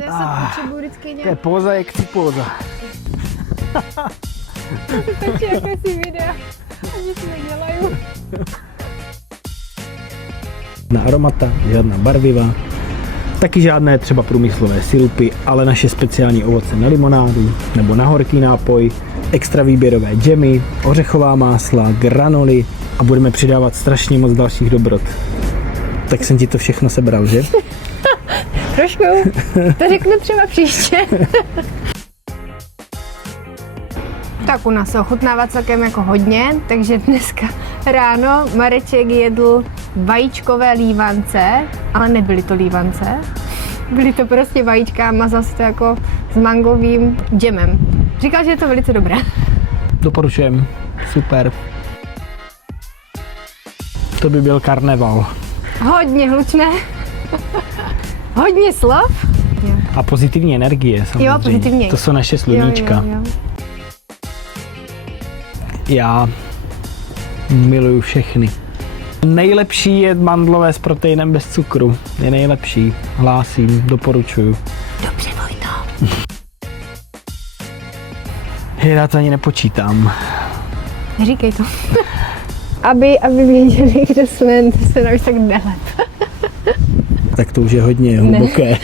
Já se potřebuji vždycky To je nějak... póza, jak chci póza. Stačí jakési videa a nic nedělají. Na aromata, žádná barviva, taky žádné třeba průmyslové sirupy, ale naše speciální ovoce na limonádu nebo na horký nápoj, extra výběrové džemy, ořechová másla, granoly a budeme přidávat strašně moc dalších dobrot. Tak jsem ti to všechno sebral, že? Trošku, to řeknu třeba příště. Tak u nás se ochutnává celkem jako hodně, takže dneska ráno Mareček jedl vajíčkové lívance, ale nebyly to lívance. Byly to prostě vajíčka a mazal si to jako s mangovým džemem. Říkal, že je to velice dobré. Doporučujem. Super. To by byl karneval. Hodně hlučné, hodně slov. A pozitivní energie samozřejmě. Jo, pozitivní. To jsou naše sluníčka. Jo. Já miluju všechny. Nejlepší je mandlové s proteinem bez cukru. Je nejlepší. Hlásím, doporučuju. Dobře, Vojto. Já to ani nepočítám. Neříkej to. aby věděli, kde jsme, to se nám tak nelep. Tak to už je hodně hluboké.